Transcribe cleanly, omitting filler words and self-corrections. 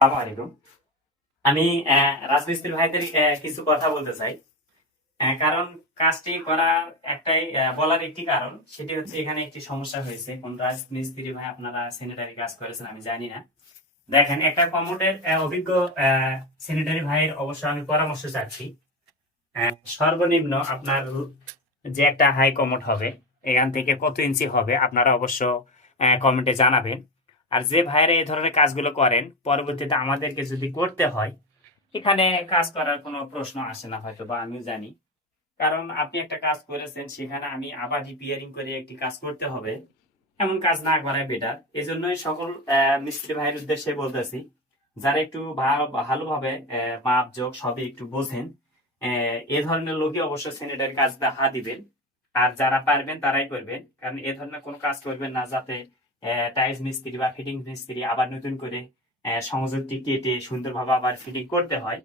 আসসালামু আলাইকুম। আমি রাজমিস্ত্রি ভাইদের কিছু কথা বলতে চাই। কারণ কাজটি করার একটাই বলার একটি কারণ, সেটি হচ্ছে এখানে একটি সমস্যা হয়েছে। কোন রাজমিস্ত্রি ভাই আপনারা স্যানিটারি কাজ করেছেন আমি জানি না। দেখেন, একটা কমোডের অভিজ্ঞ স্যানিটারি ভাইয়ের অবশ্য আমি পরামর্শ চাচ্ছি। সর্বনিম্ন আপনার যে একটা হাই কমোড হবে, এখান থেকে কত ইঞ্চি হবে আপনারা অবশ্য কমেন্টে জানাবেন। আর যে ভাইরা এই ধরনের কাজগুলো করেন, পরবর্তীতে আমাদেরকে যদি করতে হয়, এখানে কাজ করার কোনো প্রশ্ন আসে না, হয়তো বা আমিও জানি। কারণ আপনি একটা কাজ করেছেন, সেখানে আমি আবার রিপেয়ারিং করে একটি কাজ করতে হবে, এমন কাজ না করাই বেটার। এই জন্যই সকল মিস্ত্রি ভাইয়ের উদ্দেশ্যে বলতেছি, যারা একটু ভালোভাবে মাপ যোগ সবই একটু বোঝেন, এ ধরনের লোকই অবশ্য স্যানিটারি কাজটা হাত দিবেন। আর যারা পারবেন তারাই করবেন, কারণ এ ধরনের কোনো কাজ করবেন না যাতে টাইলস মিস্ত্রি বা ফিটিং মিস্ত্রি আবার নতুন করে সংযোগটি কেটে সুন্দরভাবে আবার ফিটিং করতে হয়।